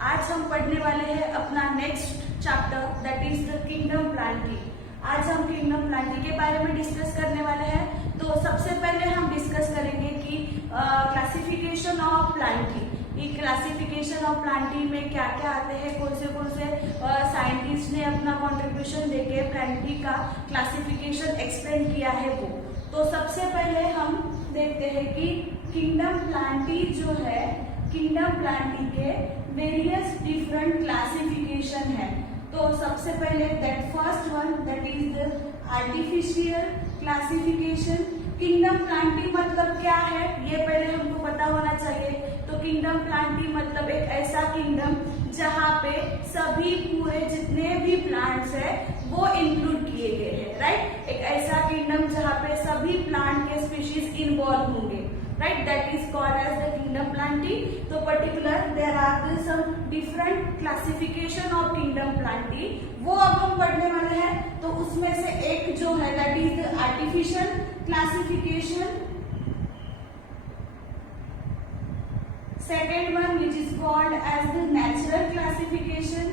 आज हम पढ़ने वाले हैं अपना next chapter that is the kingdom Plantae. आज हम किंगडम प्लांटी के बारे में डिस्कस करने वाले हैं। तो सबसे पहले हम डिस्कस करेंगे कि क्लासिफिकेशन ऑफ प्लांटी। ये क्लासिफिकेशन ऑफ प्लांटी में क्या क्या आते हैं, कौन से साइंटिस्ट ने अपना कंट्रीब्यूशन देके प्लांटी का क्लासिफिकेशन एक्सप्लेन किया है वो। तो सबसे पहले हम देखते हैं कि किंगडम प्लांटी जो है, किंगडम प्लांटी के वेरियस डिफरेंट क्लासिफिकेशन है। तो सबसे पहले that first one that is the artificial classification. Kingdom Plantae मतलब क्या है ये पहले हमको पता होना चाहिए। तो किंगडम प्लांटी मतलब एक ऐसा किंगडम जहाँ पे सभी पूरे जितने भी प्लांट्स है वो इंक्लूड किए गए हैं, राइट। एक ऐसा किंगडम जहाँ पे सभी प्लांट के स्पीशीज इन्वॉल्व होंगे, right, that is called as the kingdom Plantae. तो particular there are some different classification of kingdom Plantae, वो अब हम पढ़ने वाले हैं। तो उसमें से एक जो है that is the artificial classification. Second one which is called as the natural classification.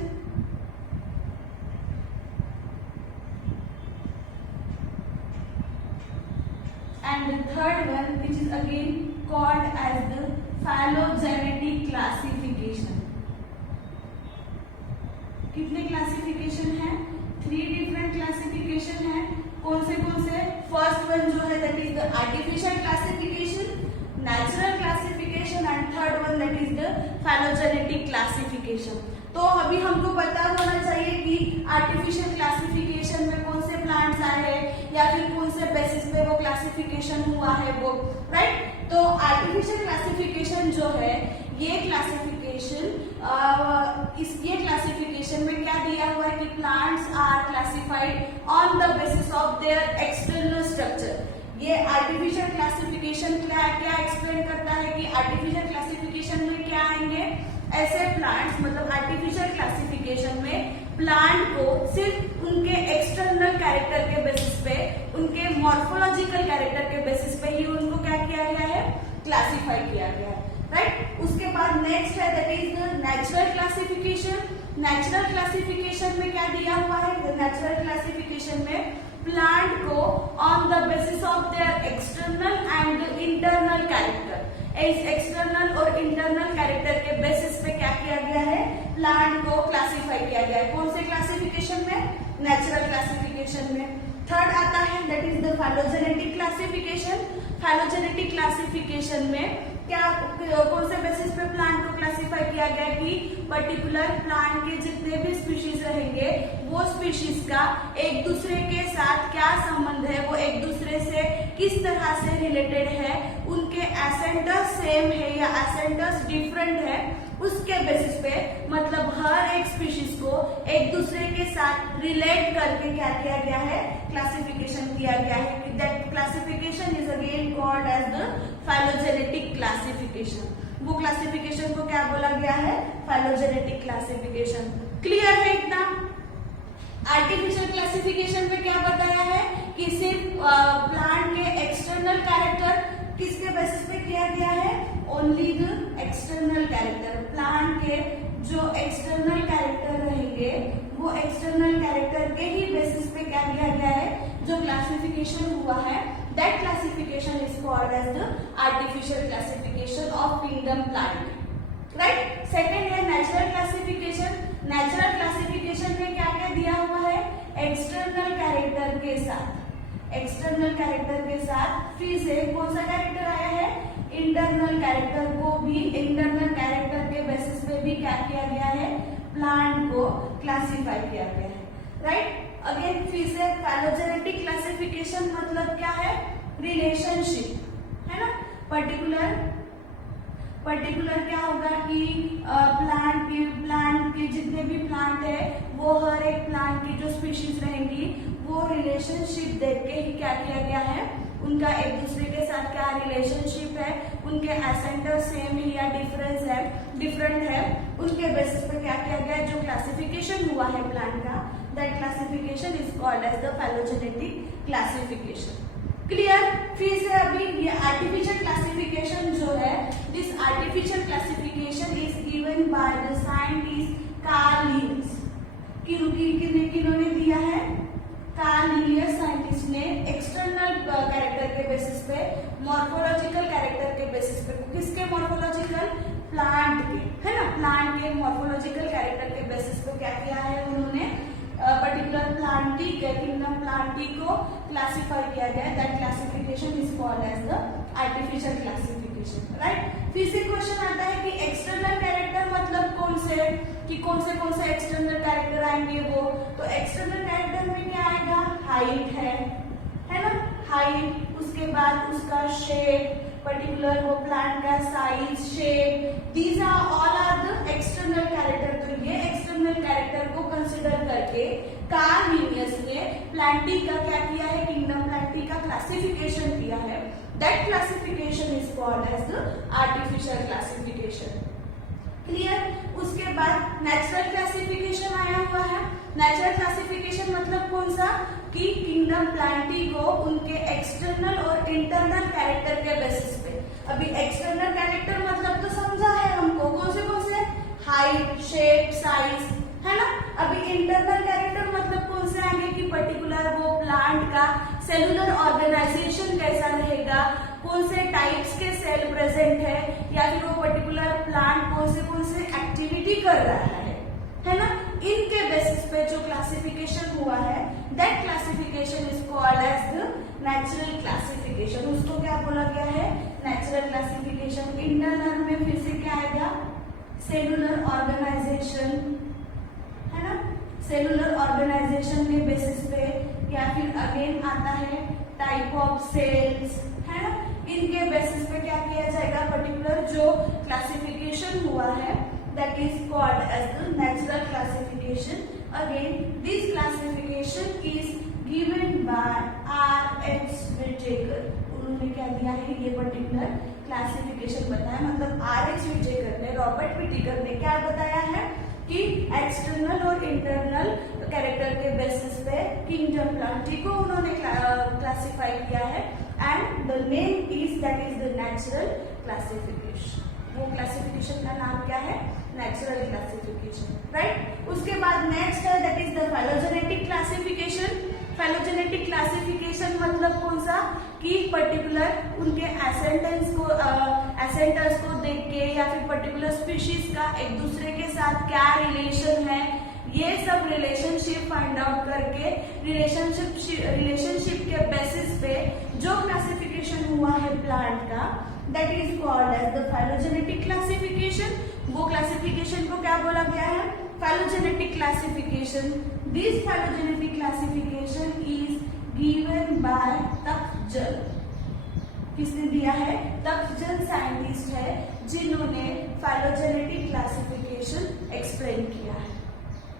And the third one which is again called as the phylogenetic classification. कितने क्लासिफिकेशन है? 3 डिफरेंट क्लासिफिकेशन है। कौन से? फर्स्ट वन जो है that is the artificial classification, natural classification and third one that is the phylogenetic classification. तो अभी हमको पता होना चाहिए कि आर्टिफिशियल क्लासिफिकेशन में कौन से प्लांट्स आए हैं या फिर कौन से बेसिस पे वो क्लासिफिकेशन हुआ है वो, राइट। तो आर्टिफिशियल क्लासिफिकेशन जो है ये क्लासिफिकेशन ये क्लासिफिकेशन में क्या दिया हुआ है कि plants are classified on the basis of their external structure. ये आर्टिफिशियल क्लासिफिकेशन क्या एक्सप्लेन करता है कि आर्टिफिशियल क्लासिफिकेशन में क्या आएंगे ऐसे प्लांट्स, मतलब आर्टिफिशियल क्लासिफिकेशन में प्लांट को सिर्फ उनके एक्सटर्नल कैरेक्टर के बेसिस पे, उनके मॉर्फोलॉजिकल कैरेक्टर के बेसिस पे ही उनको क्या किया गया है, क्लासिफाई किया गया है, राइट। उसके बाद नेक्स्ट है that is the natural classification. Natural classification में क्या दिया हुआ है? नेचुरल क्लासिफिकेशन में प्लांट को on the basis of their external and internal character, इस एक्सटर्नल और इंटरनल कैरेक्टर के बेसिस पे क्या किया गया है, प्लांट को क्लासिफाई किया गया है। कौन से क्लासिफिकेशन में? नेचुरल क्लासिफिकेशन में। थर्ड आता है that is the phylogenetic classification. Phylogenetic classification में क्या कौन से बेसिस पे प्लांट को क्लासिफाई किया गया कि पर्टिकुलर प्लांट के जितने भी स्पीशीज रहेंगे वो स्पीशीज का एक दूसरे के साथ क्या संबंध है, वो एक दूसरे से किस तरह से रिलेटेड है, उनके एसेंडर्स सेम है या एसेंडर्स डिफरेंट है, उसके बेसिस पे मतलब हर एक स्पीशीज को एक दूसरे के साथ रिलेट करके क्या किया गया है, क्लासिफिकेशन किया गया है। That classification is again called as the phylogenetic classification. वो क्लासिफिकेशन को क्या बोला गया है? Phylogenetic classification. क्लियर है इतना? आर्टिफिशियल क्लासिफिकेशन में क्या बताया है कि सिर्फ प्लांट के एक्सटर्नल कैरेक्टर किसके बेसिस पे किया गया है? Only the external character. Plant के जो एक्सटर्नल कैरेक्टर रहेंगे वो एक्सटर्नल कैरेक्टर के ही बेसिस पे क्या किया गया है, जो क्लासिफिकेशन हुआ है, that classification is called as the artificial classification of kingdom plant, right. Second है नेचुरल क्लासिफिकेशन। नेचुरल क्लासिफिकेशन में क्या क्या दिया हुआ है? एक्सटर्नल कैरेक्टर के साथ, एक्सटर्नल कैरेक्टर के साथ फिर से कौन सा कैरेक्टर आया है? इंटरनल कैरेक्टर को भी, इंटरनल कैरेक्टर के बेसिस पे भी क्या किया गया है, प्लांट को क्लासिफाई किया गया है, राइट। अगेन फिर से फाइलोजेनेटिक क्लासिफिकेशन मतलब क्या है? रिलेशनशिप, है ना। पर्टिकुलर क्या होगा कि प्लांट के जितने भी प्लांट है वो हर एक प्लांट की जो स्पीशीज रहेंगी वो रिलेशनशिप देख के ही क्या किया गया है, उनका एक दूसरे के साथ क्या रिलेशनशिप है, उनके एसेंडर सेम है या डिफरेंट है, उनके बेसिस पे क्या किया गया है, जो क्लासिफिकेशन हुआ है प्लांट का, that classification is called as the phylogenetic classification. Clear? फिर से अभी ये आर्टिफिशियल क्लासिफिकेशन जो है, this artificial classification is given by the scientist Carl Linnaeus. किन्होंने दिया है? कार्ल लिनियस साइंटिस्ट ने एक्सटर्नल कैरेक्टर के बेसिस पे, मॉर्फोलॉजिकल कैरेक्टर के बेसिस पे, किसके मॉर्फोलॉजिकल? प्लांट के, है ना, प्लांट के मॉर्फोलॉजिकल कैरेक्टर के बेसिस पे क्या किया है उन्होंने? पर्टिकुलर प्लांटी के किंगडम प्लांटी को क्लासिफाई किया गया। That classification is called as the artificial classification, right. फिर से क्वेश्चन आता है कि एक्सटर्नल कैरेक्टर मतलब कौन से, कि कौन से एक्सटर्नल कैरेक्टर आएंगे वो? तो एक्सटर्नल कैरेक्टर में क्या आएगा? हाइट है ना, हाइट, उसके बाद उसका शेप, पर्टिकुलर वो प्लांट का size, shape, these are all are the external character. तो ये एक्सटर्नल कैरेक्टर को कंसिडर करके कार्ल लिनियस ने प्लांटी का क्या किया है? किंगडम प्लांटी का क्लासिफिकेशन किया है। That classification is called as the artificial classification. Clear. उसके बाद नेचुरल क्लासिफिकेशन आया हुआ है। नेचुरल क्लासिफिकेशन मतलब कौन सा? कि किंगडम प्लांटी को उनके एक्सटर्नल और इंटरनल कैरेक्टर के बेसिस पे। अभी एक्सटर्नल कैरेक्टर मतलब तो समझा है हमको, कौन से? हाइट, शेप, साइज, है ना। अभी इंटरनल कैरेक्टर मतलब कौन से आएंगे? कि पर्टिकुलर वो प्लांट का सेलुलर ऑर्गेनाइजेशन कैसा रहेगा, कौन से टाइप्स के सेल प्रेजेंट है, या फिर वो पर्टिकुलर प्लांट कौन से एक्टिविटी कर रहा है ना। इनके बेसिस पे जो क्लासिफिकेशन हुआ है, that classification is called as the natural classification. उसको क्या बोला गया है? Natural classification. इंटरनल में फिर से क्या आएगा? सेलुलर ऑर्गेनाइजेशन, है ना, सेलुलर ऑर्गेनाइजेशन के बेसिस पे, या फिर अगेन आता है टाइप ऑफ सेल्स, है ना। इनके बेसिस पे क्या किया जाएगा? पर्टिकुलर जो क्लासिफिकेशन हुआ है that is called as the natural classification. Again, this classification is given by R.H. Whittaker. उन्होंने क्या दिया है? ये पर्टिकुलर क्लासिफिकेशन बताया, मतलब R.H. Whittaker ने, रॉबर्ट विटेकर ने क्या बताया है? कि एक्सटर्नल और इंटरनल कैरेक्टर के बेसिस पे किंगडम प्लांटी को उन्होंने क्लासिफाई किया है, and the name is that is the natural classification. वो क्लासिफिकेशन का नाम क्या है? Natural classification, right. उसके बाद नेक्स्ट है that is the phylogenetic classification. Phylogenetic classification मतलब कौन सा? कि पर्टिकुलर उनके एसेंटर्स को देख के, या फिर पर्टिकुलर स्पीशीज का एक दूसरे के साथ क्या रिलेशन है, ये सब रिलेशनशिप फाइंड आउट करके रिलेशनशिप के बेसिस पे जो क्लासिफिकेशन हुआ है प्लांट का, that is called as the phylogenetic classification. वो क्लासिफिकेशन को क्या बोला गया है? Phylogenetic classification. This phylogenetic classification is given by तकजल। किसने दिया है? तकजल साइंटिस्ट है जिन्होंने फाइलोजेनेटिक क्लासिफिकेशन एक्सप्लेन किया है।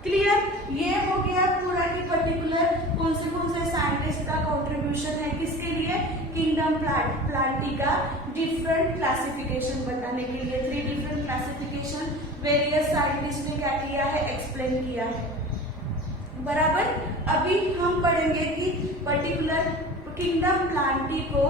क्लियर। ये हो गया पूरा की पर्टिकुलर कौन से साइंटिस्ट का कंट्रीब्यूशन है किसके लिए? किंगडम प्लांटी का डिफरेंट क्लासिफिकेशन बताने के लिए। 3 डिफरेंट क्लासिफिकेशन वेरियस साइंटिस्ट ने क्या किया है? एक्सप्लेन किया है, बराबर। अभी हम पढ़ेंगे कि पर्टिकुलर किंगडम प्लांटी को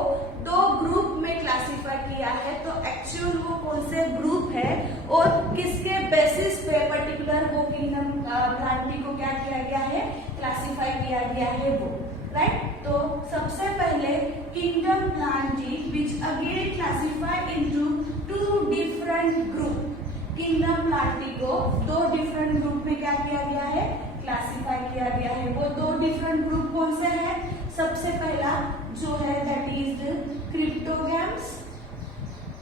2 ग्रुप में क्लासिफाई किया है, तो एक्चुअल वो कौन से ग्रुप है और किसके बेसिस पे पर्टिकुलर वो किंगडम प्लांटी को क्या किया गया है? क्लासिफाई किया गया है वो, राइट। तो सबसे पहले kingdom Plantae which again classify into 2 different group. Kingdom plantae को 2 डिफरेंट ग्रुप में क्या किया गया है? क्लासिफाई किया गया है। वो 2 डिफरेंट ग्रुप कौन से हैं? सबसे पहला जो है दैट इज द क्रिप्टोगैम्स।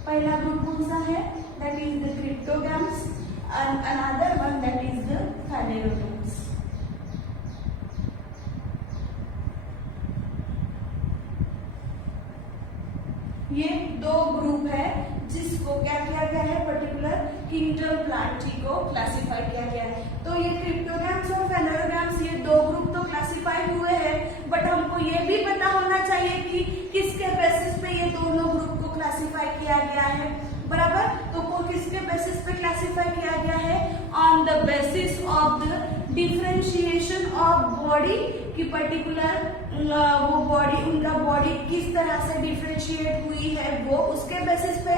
पहला ग्रुप कौन सा है? That is the cryptogams, and another one that is the phanerogams. ये 2 ग्रुप है जिसको क्या किया गया है? पर्टिकुलर किंगडम प्लांटी को क्लासिफाई किया गया है। तो ये क्रिप्टोगैम्स और फेनेरोगैम्स, ये 2 ग्रुप तो क्लासिफाई हुए हैं, बट हमको ये भी पता होना चाहिए कि किसके बेसिस पे ये दोनों ग्रुप को क्लासिफाई किया गया है, बराबर। तो वो किसके बेसिस पे क्लासिफाई किया गया है? On the basis of the differentiation of body, कि पर्टिकुलर वो बॉडी, उनका बॉडी किस तरह से डिफरेंशिएट हुई है वो, उसके बेसिस पे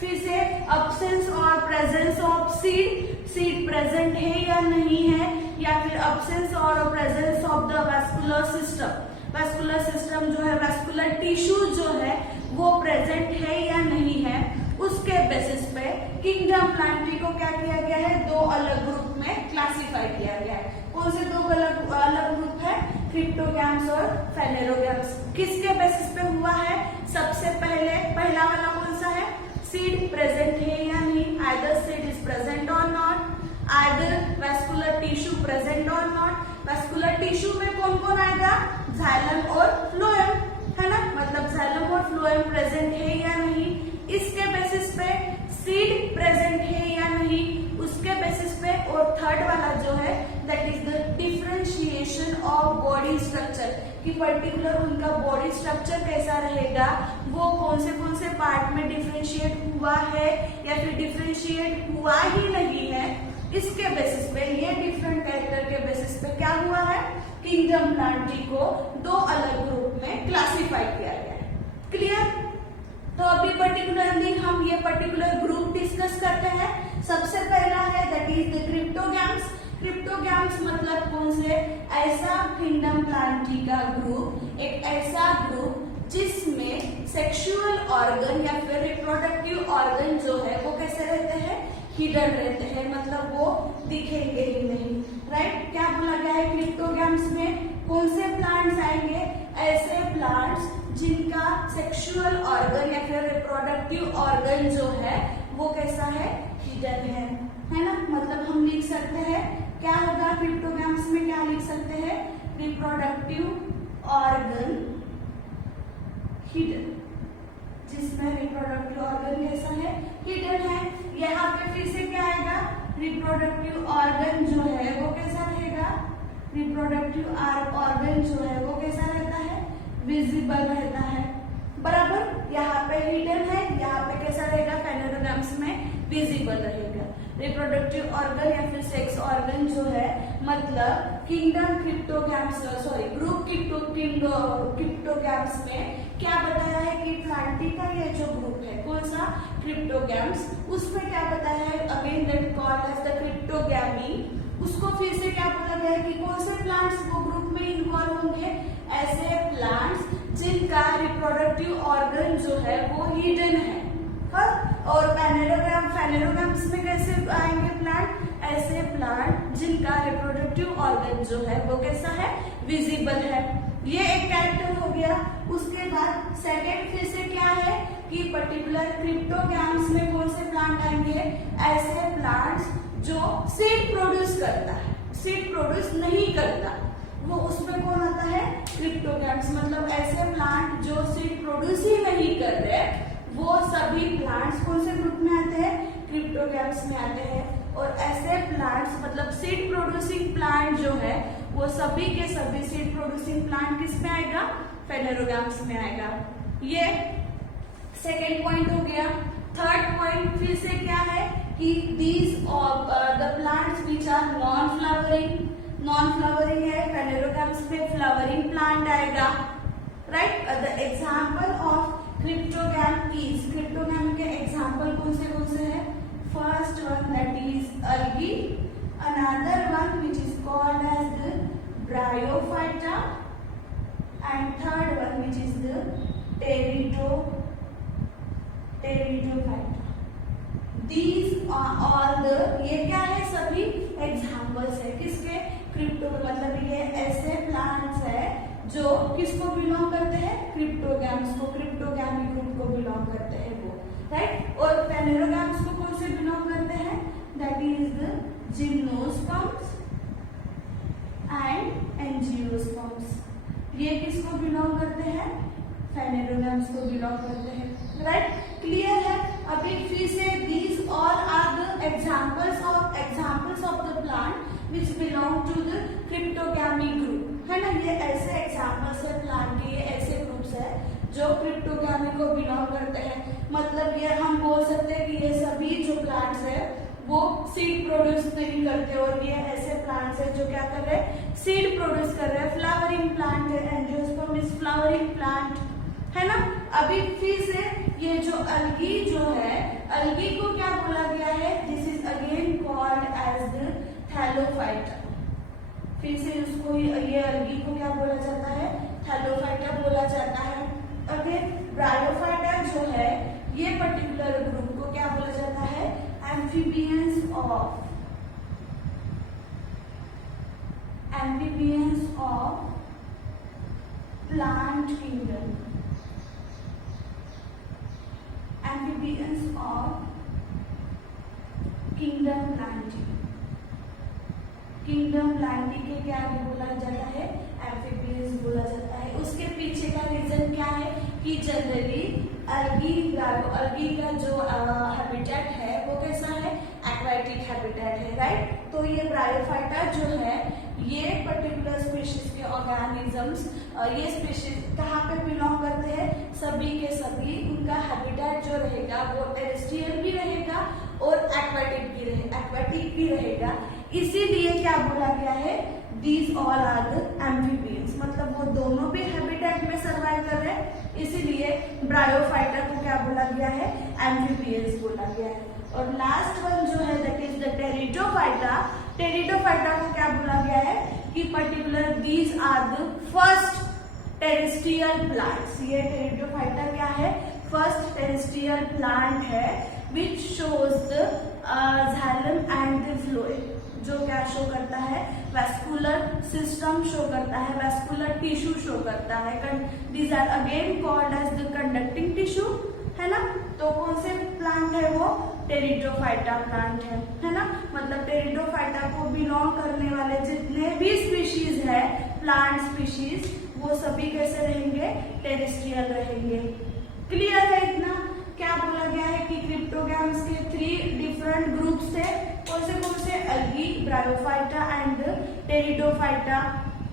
फिर से अब्सेंस और presence of seed, seed present है या नहीं है, या फिर अब्सेंस और presence of the vascular system, vascular system जो है, वैस्कुलर टिश्यू जो है वो प्रेजेंट है या नहीं है, उसके बेसिस पे किंगडम प्लांट ट्री को क्या किया गया है, दो अलग ग्रुप में क्लासिफाई किया गया है। कौन से दो अलग ग्रुप है, क्रिप्टोगैम्स और फेनेरोगैम्स। किसके बेसिस पे हुआ है, सबसे पहला वाला कौन सा है, सीड प्रेजेंट है या नहीं, आइदर सीड इज प्रेजेंट और not, either vascular tissue present और नॉट। वैस्कुलर टिश्यू में कौन कौन आएगा, जाइलम और फ्लोएम, है ना, मतलब जाइलम और फ्लोएम प्रेजेंट है या नहीं, इसके बेसिस पे सीड प्रेजेंट है या नहीं, उसके बेसिस पे। और थर्ड वाला जो है that is the differentiation of body structure, कि पर्टिकुलर उनका बॉडी स्ट्रक्चर कैसा रहेगा, वो कौन से पार्ट में डिफरेंशिएट हुआ है या फिर डिफरेंशिएट हुआ ही नहीं है, इसके बेसिस पे, ये डिफरेंट कैरेक्टर के बेसिस पे क्या हुआ है, किंगडम प्लांट ट्री को दो अलग ग्रुप में क्लासिफाई किया गया है। क्लियर। तो अभी पर्टिकुलरली हम ये पर्टिकुलर ग्रुप डिस्कस करते हैं। सबसे पहला है that is the cryptogams. Cryptogams मतलब कौन से, ऐसा किंगडम प्लांट ट्री का ग्रुप, एक ऐसा ग्रुप जिसमें सेक्सुअल ऑर्गन या फिर रिप्रोडक्टिव ऑर्गन जो है वो कैसे रहते हैं, हिडन रहते हैं, मतलब वो दिखेंगे ही नहीं। राइट, क्या बोला गया है, क्रिप्टोगैम्स में कौन से प्लांट्स आएंगे, ऐसे प्लांट्स जिनका सेक्सुअल ऑर्गन या फिर रिप्रोडक्टिव ऑर्गन जो है वो कैसा है, हिडन है ना। मतलब हम लिख सकते हैं क्या होगा, क्रिप्टोगैम्स में क्या लिख सकते हैं, रिप्रोडक्टिव ऑर्गन हिडन, जिसमें रिप्रोडक्टिव ऑर्गन कैसा है, हिडन है। यहाँ पे फिर से क्या आएगा, रिप्रोडक्टिव ऑर्गन जो है वो कैसा रहेगा, रिप्रोडक्टिव ऑर्गन जो है वो कैसा रहता है, विजिबल रहता है, बराबर। यहाँ पे हिडन है, यहाँ पे कैसा रहेगा, फेनेरोगैम्स में विजिबल रहेगा। रिप्रोडक्टिव ऑर्गन या फिर सेक्स ऑर्गन जो है, मतलब kingdom cryptogams, sorry group cryptogams में क्या बताया है कि प्लांट ट्री का ये जो ग्रुप है कौन सा, क्रिप्टोगैम्स, उसमें क्या बताया है, again that called as the cryptogamae. उसको फिर से क्या बोला गया है कि कौन से प्लांट्स वो ग्रुप में इन्वॉल्व होंगे, ऐसे प्लांट्स जिनका रिप्रोडक्टिव ऑर्गन जो है वो हिडन है। और फेनेरोगैम्स में कैसे आएंगे प्लांट, ऐसे प्लांट जिनका रिप्रोडक्टिव ऑर्गन जो है वो कैसा है, विजिबल है। ये एक कैरेक्टर हो गया। उसके बाद सेकेंड फिर से क्या है कि पर्टिकुलर क्रिप्टोगैम्स में कौन से प्लांट आएंगे, ऐसे प्लांट्स जो सीड प्रोड्यूस करता है, सीड प्रोड्यूस नहीं करता, वो उसमें कौन आता है, क्रिप्टोगैम्स। मतलब ऐसे प्लांट जो सीड प्रोड्यूस ही नहीं कर रहे, वो सभी प्लांट्स कौन से ग्रुप में आते हैं, क्रिप्टोगैम्स में आते हैं। और ऐसे प्लांट्स मतलब सीड प्रोड्यूसिंग प्लांट जो है वो सभी के सभी सीड प्रोड्यूसिंग प्लांट किस में आएगा, फेनेरोगैम्स में आएगा। ये सेकेंड पॉइंट हो गया। थर्ड पॉइंट फिर से क्या है कि these the plants which are non flowering है, फेनेरोगैम्स में फ्लावरिंग प्लांट आएगा। Right, the example of cryptogam is, cryptogam के एग्जाम्पल कौन से है, first one that is algae, another one which is called as the bryophyta, and third one which is the pteridophyta. These are all the, ये क्या है, सभी examples है किसके, क्रिप्टो, मतलब ये ऐसे प्लांट्स है जो किसको बिलोंग करते हैं, क्रिप्टोगैम्स को, क्रिप्टोगैमी ग्रुप को बिलोंग करते हैं वो। राइट, और फेनेरोगैम्स को कौन से बिलोंग करते हैं, that is the gymnosperms and angiosperms. ये किसको बिलोंग करते हैं, फेनेरोगैम्स को बिलोंग करते हैं। राइट, क्लियर है। अभी फिर से these all are the examples of the plant which belong to the cryptogamae group, है ना। ये ऐसे एग्जाम्पल्स है प्लांट के, ये ऐसे ग्रुप्स है जो क्रिप्टोगैमी को बिलोंग करते हैं। मतलब ये हम बोल सकते हैं कि ये सभी जो प्लांट्स है वो सीड प्रोड्यूस नहीं करते, और ये ऐसे प्लांट्स है जो क्या कर रहे हैं, सीड प्रोड्यूस कर रहे हैं। फ्लावरिंग प्लांट है, एंजियोस्पर्म इज फ्लावरिंग प्लांट, है ना। अभी फिर से ये जो अलगी जो है, अलगी को क्या बोला गया है, this is again called as the thallophyta. फिर से उसको ये अलगी को क्या बोला जाता है, थैलोफाइटा बोला जाता है। ओके, ब्रायोफाइटा जो है ये पर्टिकुलर ग्रुप को क्या बोला जाता है, amphibians of plant kingdom, amphibians of kingdom plantae. Kingdom plantae के क्या बोला जाता है, एम्फीबियंस बोला जाता है। उसके पीछे का रीजन क्या है कि जनरली अलगी का जो हैबिटेट है वो कैसा है, एक्वाटिक हैबिटेट है, राइट। तो ये ब्रायोफाइटा जो है ये पर्टिकुलर स्पीशीज के ऑर्गेनिजम्स, ये स्पीशीज कहाँ पे बिलोंग करते हैं, सभी के सभी उनका हैबिटेट जो रहेगा वो टेरेस्ट्रियल भी रहेगा और एक्वाटिक भी रहेगा। इसीलिए क्या बोला गया है, these all are the amphibians, मतलब वो दोनों भी हैबिटेट में सर्वाइव कर रहे हैं, इसीलिए ब्रायोफाइटा को क्या बोला गया है, एम्फीबियंस बोला गया है। और लास्ट वन जो है that is the pteridophyta. Pteridophyta को क्या बोला गया है कि particular these are the first terrestrial plants. ये टेरिडोफाइटा क्या है, फर्स्ट टेरेस्ट्रियल प्लांट है which shows the xylem and the phloem, जो क्या शो करता है, वेस्कुलर सिस्टम शो करता है, वेस्कुलर टिश्यू शो करता है। These are again called as the conducting tissue, है ना। तो कौन से प्लांट है वो, टेरिडोफाइटा प्लांट है ना। मतलब टेरिडोफाइटा को बिलोंग करने वाले जितने भी स्पीशीज है, प्लांट स्पीशीज, वो सभी कैसे रहेंगे, टेरेस्ट्रियल रहेंगे। क्लियर है इतना। क्या बोला गया है कि क्रिप्टोगैम्स के 3 डिफरेंट ग्रुप्स थे, कौन से अलगी, ब्रायोफाइटा एंड टेरिडोफाइटा,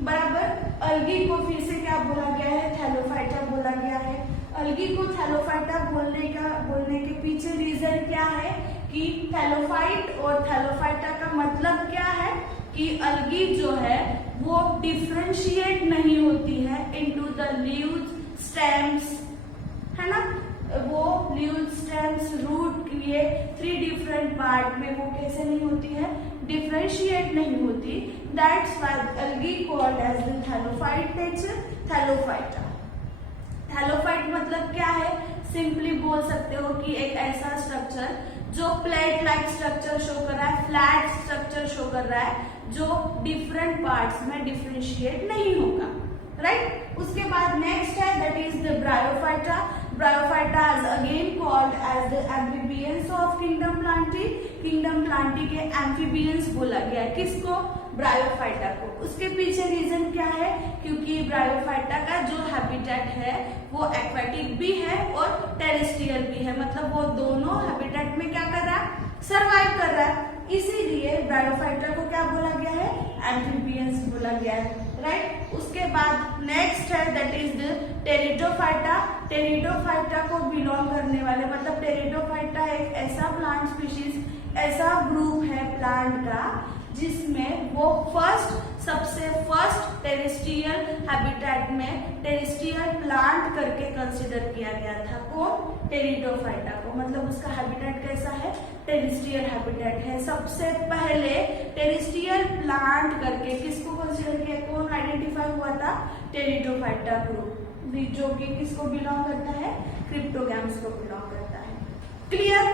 बराबर। अलगी को फिर से क्या बोला गया है, थैलोफाइटा बोला गया है। अलगी को थैलोफाइटा बोलने के पीछे रीजन क्या है कि थैलोफाइट और थैलोफाइटा का मतलब क्या है कि अलगी जो है वो डिफरेंशिएट नहीं होती है इनटू द लीव्स, स्टेम्स, है ना। वो लीव्स, स्टेम्स, रूट, ये 3 डिफरेंट पार्ट में वो कैसे नहीं होती है, डिफरेंशिएट नहीं होती। That's why algae called as the thallophyte nature, thallophyta. Thallophyte मतलब क्या है, सिंपली बोल सकते हो कि एक ऐसा स्ट्रक्चर जो प्लेट लाइक स्ट्रक्चर शो कर रहा है, फ्लैट स्ट्रक्चर शो कर रहा है, जो डिफरेंट पार्ट्स में डिफरेंशिएट नहीं होगा, राइट। उसके बाद नेक्स्ट है that is the bryophyta. Bryophyta is again called as the amphibians of kingdom plantae. Kingdom plantae के एम्फीबियंस बोला गया है, किसको, ब्रायोफाइटा को। उसके पीछे रीजन क्या है, क्योंकि ब्रायोफाइटा का जो हैबिटेट है वो एक्वाटिक भी है और टेरेस्ट्रियल भी है, मतलब वो दोनों हैबिटेट में क्या कर रहा है, सर्वाइव कर रहा है। इसीलिए ब्रायोफाइटा को क्या बोला गया है, एम्फीबियंस बोला गया है, राइट। उसके बाद नेक्स्ट है that is the pteridophyta. Pteridophyta को बिलोंग करने वाले, मतलब टेरिडोफाइटा एक ऐसा प्लांट स्पीशीज, ऐसा ग्रुप है प्लांट का जिसमें वो सबसे फर्स्ट टेरेस्ट्रियल हैबिटेट में टेरेस्ट्रियल प्लांट करके कंसिडर किया गया था। कौन, टेरिडोफाइटा को, मतलब उसका हैबिटेट कैसा है, टेरेस्ट्रियल हैबिटेट है। सबसे पहले टेरेस्ट्रियल प्लांट करके किसको कंसिडर किया, कौन आइडेंटिफाई हुआ था, टेरिडोफाइटा ग्रुप, जो कि किसको बिलोंग करता है, क्रिप्टोगैम्स को बिलोंग करता है। क्लियर।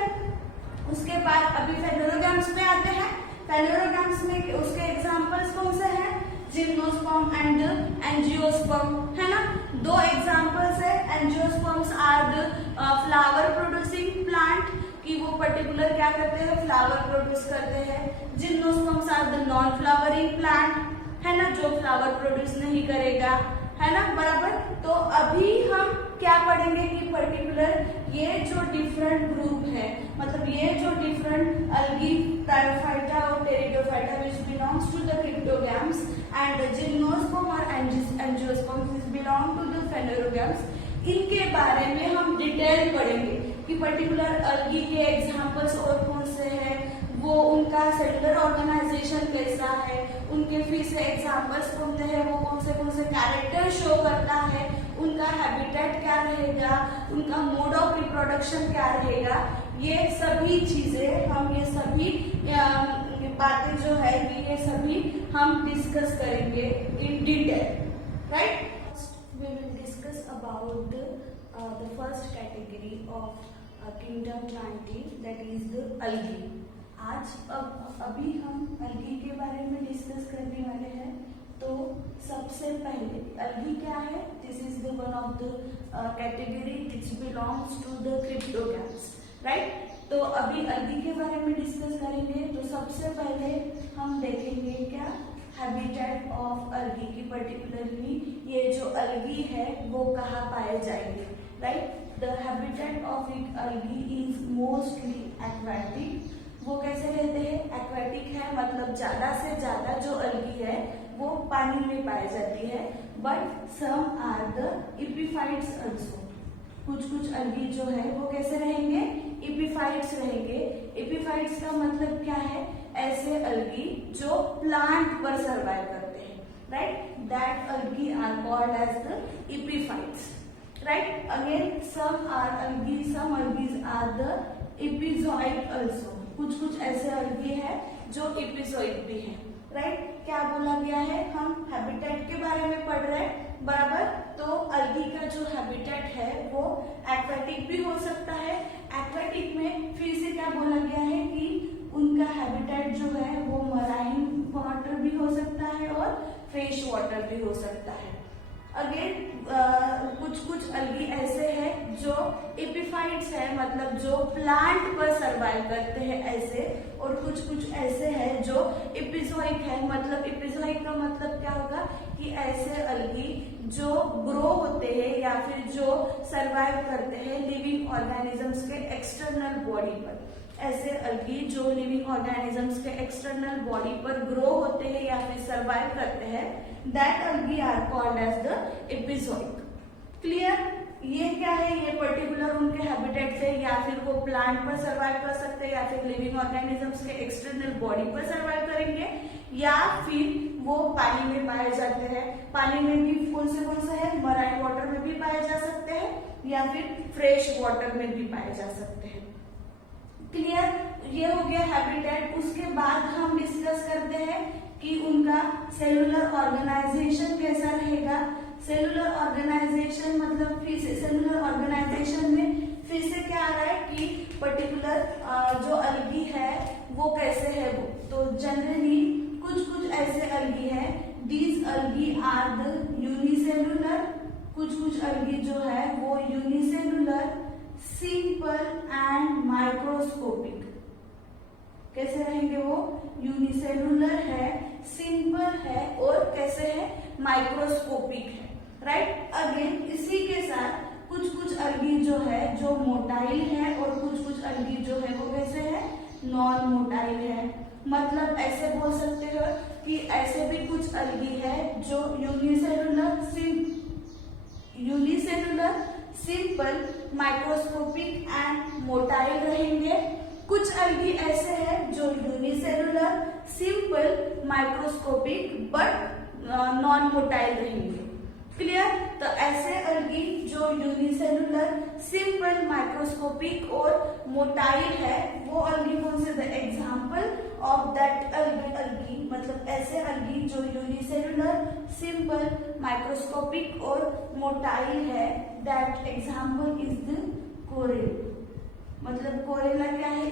उसके बाद अभी फेलोरोगैम्स में आते हैं। फेलोरोगैम्स में उसके एग्जांपल्स कौन से हैं, जिम्नोस्पर्म एंड एंजियोस्पर्म, है ना। 2 एग्जांपल्स है। Angiosperms are the flower producing plant, कि वो पर्टिकुलर क्या करते हैं, फ्लावर प्रोड्यूस करते हैं। Gymnosperms are the non flowering plant, है ना, जो फ्लावर प्रोड्यूस नहीं करेगा, है ना, बराबर। तो अभी हम क्या पढ़ेंगे कि पर्टिकुलर ये जो डिफरेंट ग्रुप है, मतलब ये जो डिफरेंट अलगी, ब्रायोफाइटा और pteridophyta which belongs to the cryptogams and gymnosperm और angiosperm which belong to the phanerogams, इनके बारे में हम डिटेल पढ़ेंगे कि पर्टिकुलर अलगी के एग्जांपल्स और कौन से हैं, वो उनका सेलुलर ऑर्गेनाइजेशन कैसा है, उनके फिर से एग्जाम्पल्स कौन है, वो कौन से कैरेक्टर शो करता है, उनका हैबिटेट क्या रहेगा, उनका मोड ऑफ रिप्रोडक्शन क्या रहेगा, ये सभी चीजें हम ये सभी बातें जो है ये सभी हम डिस्कस करेंगे in detail, right. We will discuss about the first category of kingdom plantae, that is the algae. अभी हम algae के बारे में डिस्कस करने वाले हैं। तो सबसे पहले algae क्या है? This is the one of the category which belongs to the cryptogams, right? तो अभी algae के बारे में डिस्कस करेंगे। तो सबसे पहले हम देखेंगे क्या हैबिटेट ऑफ algae की, पर्टिकुलरली ये जो algae है वो कहाँ पाए जाएंगे, right. The habitat of algae is mostly aquatic. वो कैसे रहते हैं? एक्वेटिक है, मतलब ज्यादा से ज्यादा जो algae है वो पानी में पाई जाती है। But some are the epiphytes also. कुछ algae जो है वो कैसे रहेंगे? एपिफाइट्स रहेंगे। एपिफाइट्स का मतलब क्या है? ऐसे algae जो प्लांट पर सर्वाइव करते हैं, right. That algae are called as the epiphytes, right. Again some algae are the epizoic also. कुछ ऐसे algae है जो एपिजोइक भी है, राइट। क्या बोला गया है? हम हैबिटेट के बारे में पढ़ रहे हैं, बराबर। तो algae का जो हैबिटेट है वो एक्वेटिक भी हो सकता है। एक्वेटिक में फिर से क्या बोला गया है कि उनका हैबिटेट जो है वो मराइन वाटर भी हो सकता है और फ्रेश वाटर भी हो सकता है। अगेन कुछ algae ऐसे हैं जो एपिफाइट्स है, मतलब जो प्लांट पर सर्वाइव करते हैं ऐसे, और कुछ ऐसे हैं जो एपिजोइक है। मतलब एपिजोइक का मतलब क्या होगा कि ऐसे algae जो ग्रो होते हैं या फिर जो सर्वाइव करते हैं लिविंग ऑर्गेनिजम्स के एक्सटर्नल बॉडी पर। ऐसे algae जो लिविंग ऑर्गेनिजम्स के एक्सटर्नल बॉडी पर ग्रो होते हैं या फिर सर्वाइव करते हैं, that algae are called as the epizoic. Clear? ये क्या है? ये पर्टिकुलर उनके हैबिटेट से या फिर वो प्लांट पर सर्वाइव कर सकते हैं या फिर लिविंग ऑर्गेनिजम्स के एक्सटर्नल बॉडी पर सर्वाइव करेंगे, या फिर वो पानी में पाए जाते हैं। पानी में भी कौन से है? मराइन वाटर में भी पाए जा सकते हैं या फिर फ्रेश वाटर में भी पाए जा सकते हैं। क्लियर? ये हो गया हैबिटेट। उसके बाद हम डिस्कस करते हैं कि उनका सेलुलर ऑर्गेनाइजेशन कैसा रहेगा। सेलुलर ऑर्गेनाइजेशन मतलब फिर से सेलुलर ऑर्गेनाइजेशन में फिर से क्या आ रहा है कि पर्टिकुलर जो algae है वो कैसे है वो। तो जनरली कुछ ऐसे algae है, these algae are the unicellular. कुछ algae जो है वो यूनिसेलुलर, सिंपल एंड माइक्रोस्कोपिक। कैसे रहेंगे वो? यूनिसेलुलर है, सिंपल है और कैसे है? माइक्रोस्कोपिक है, राइट। अगेन इसी के साथ कुछ algae जो है जो मोटाइल है और कुछ algae जो है वो कैसे है? नॉन मोटाइल है। मतलब ऐसे बोल सकते हो कि ऐसे भी कुछ algae है जो unicellular, simple, microscopic and motile रहेंगे। कुछ algae ऐसे हैं जो unicellular, simple, microscopic but non motile रहेंगे। क्लियर? तो ऐसे algae जो यूनिसेलुलर, सिंपल, माइक्रोस्कोपिक और मोटाइल है वो algae कौन से? The example of that algae मतलब ऐसे algae जो यूनिसेलुलर, सिंपल, माइक्रोस्कोपिक और मोटाइल है, that example is the Corel. मतलब कोरेला क्या है?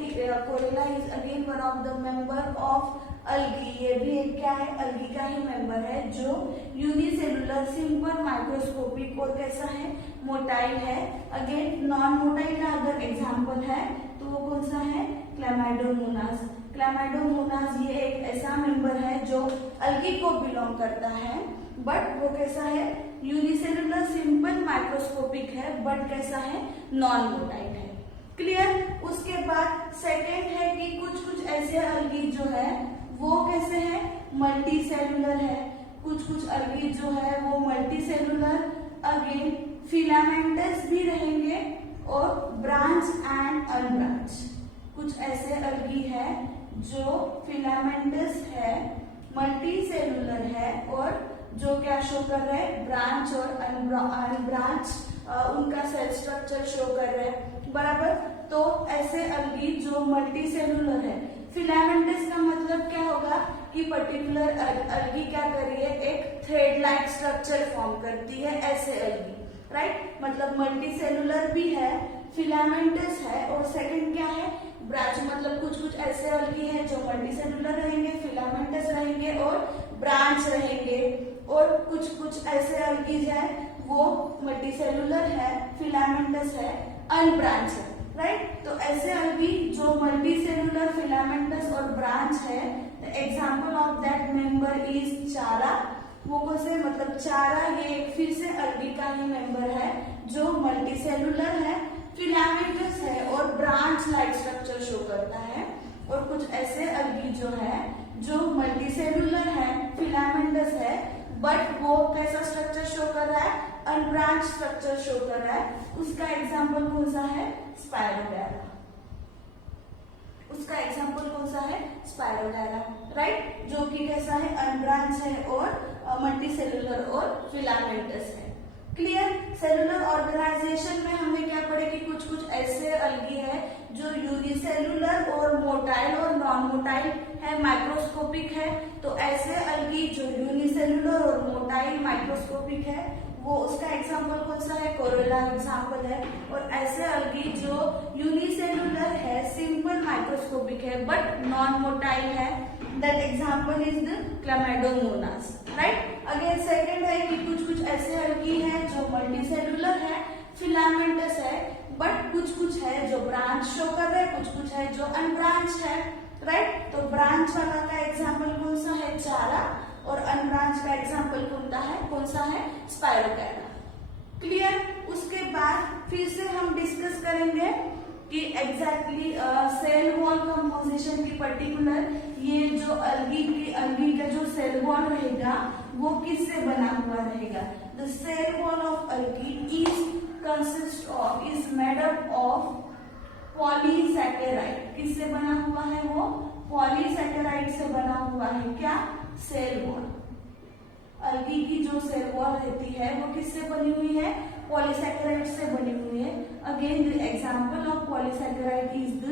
कोरेला is again one of the member of algae। ये भी एक क्या है? algae का ही मेंबर है जो यूनिसेलुलर, सिंपल, माइक्रोस्कोपिक और कैसा है? मोटाइल है। अगेन नॉन मोटाइल का अगर एग्जांपल है तो वो कौन सा है? क्लैमाइडोमोनास। क्लैमाइडोमोनास ये एक ऐसा मेंबर है जो algae को बिलोंग करता है, बट वो कैसा है? यूनिसेलुलर, सिंपल, माइक्रोस्कोपिक है बट कैसा है? नॉन मोटाइल है। क्लियर? उसके बाद सेकेंड है कि कुछ ऐसे algae जो है वो कैसे है? मल्टी सेलुलर है। कुछ algae जो है वो मल्टी सेलुलर, अगेन फिलामेंटस भी रहेंगे और ब्रांच एंड अनब्रांच। कुछ ऐसे algae है जो फिलामेंटस है, मल्टी सेलुलर है और जो क्या शो कर रहा है, ब्रांच और अनब्रांच उनका सेल स्ट्रक्चर शो कर रहे हैं, बराबर। तो ऐसे अलगी जो मल्टी सेलुलर है, फिलामेंटस का मतलब क्या होगा कि पर्टिकुलर अलगी क्या कर रही है, एक थ्रेड लाइक स्ट्रक्चर फॉर्म करती है, ऐसे अलगी, राइट। मतलब मल्टी सेलुलर भी है, फिलामेंटस है और सेकंड क्या है, ब्रांच। मतलब कुछ कुछ ऐसे अलगी है जो मल्टी सेलुलर रहेंगे, फिलामेंटस रहेंगे और ब्रांच रहेंगे, और कुछ कुछ ऐसे अलगीज है वो मल्टी सेलुलर है, फिलामेंटस है, अनब्रांच है, राइट। तो ऐसे अलगी जो मल्टी सेलुलर, फिलामेंटस और ब्रांच है, the example of that member is चारा। वो कौन से, मतलब चारा ये फिर से अलगी का ही मेंबर है जो मल्टी सेलुलर है, फिलामेंटस है और ब्रांच लाइक स्ट्रक्चर शो करता है। और कुछ ऐसे अलगी जो है जो मल्टी सेलुलर है, फिलामेंटस है, बट वो कैसा स्ट्रक्चर शो कर रहा है, अनब्रांच स्ट्रक्चर शो कर रहा है। उसका एग्जाम्पल कौन सा है, स्पाइरोगैरा। उसका एग्जाम्पल कौन सा है, स्पाइरोगैरा, राइट। जो कि कैसा है, अनब्रांच है और मल्टी सेलुलर और फिलामेंटस है। क्लियर। सेलुलर ऑर्गेनाइजेशन में हमने क्या पढ़े कि कुछ कुछ ऐसे अलगी है जो यूनिसेलुलर और मोटाइल और नॉन मोटाइल है, माइक्रोस्कोपिक है। तो ऐसे अलगी जो यूनिसेलुलर और मोटाइल माइक्रोस्कोपिक है, वो उसका एग्जाम्पल कौन सा है, कोरोला एग्जाम्पल है। और ऐसे अलगी जो यूनिसेलुलर है, सिंपल माइक्रोस्कोपिक है बट नॉन मोटाइल है, that example is the chlamydomonas, right. Again second है कि कुछ कुछ ऐसे अलगी है जो मल्टीसेलुलर है, फिलामेंटस है, बट कुछ कुछ है जो ब्रांच शो कर रहे हैं, कुछ कुछ है जो अनब्रांच है, राइट। तो ब्रांच वाला का एग्जाम्पल कौन सा है, चारा, और अनब्रांच का एग्जाम्पल कौन सा है, स्पाइरोगैरा। क्लियर। उसके बाद फिर से हम डिस्कस करेंगे कि एग्जैक्टली सेल वॉल कंपोजिशन की पर्टिकुलर ये जो अलगी का जो सेल वॉल रहेगा वो किससे बना हुआ रहेगा। The cell wall of algae is made up of polysaccharide. किससे बना हुआ है वो, पॉलीसैकेराइड से बना हुआ है क्या, सेल वॉल। अलगी की जो सेल वॉल रहती है वो किससे बनी हुई है, पॉलीसैकेराइड से बनी हुई है। Again the example of polysaccharide is the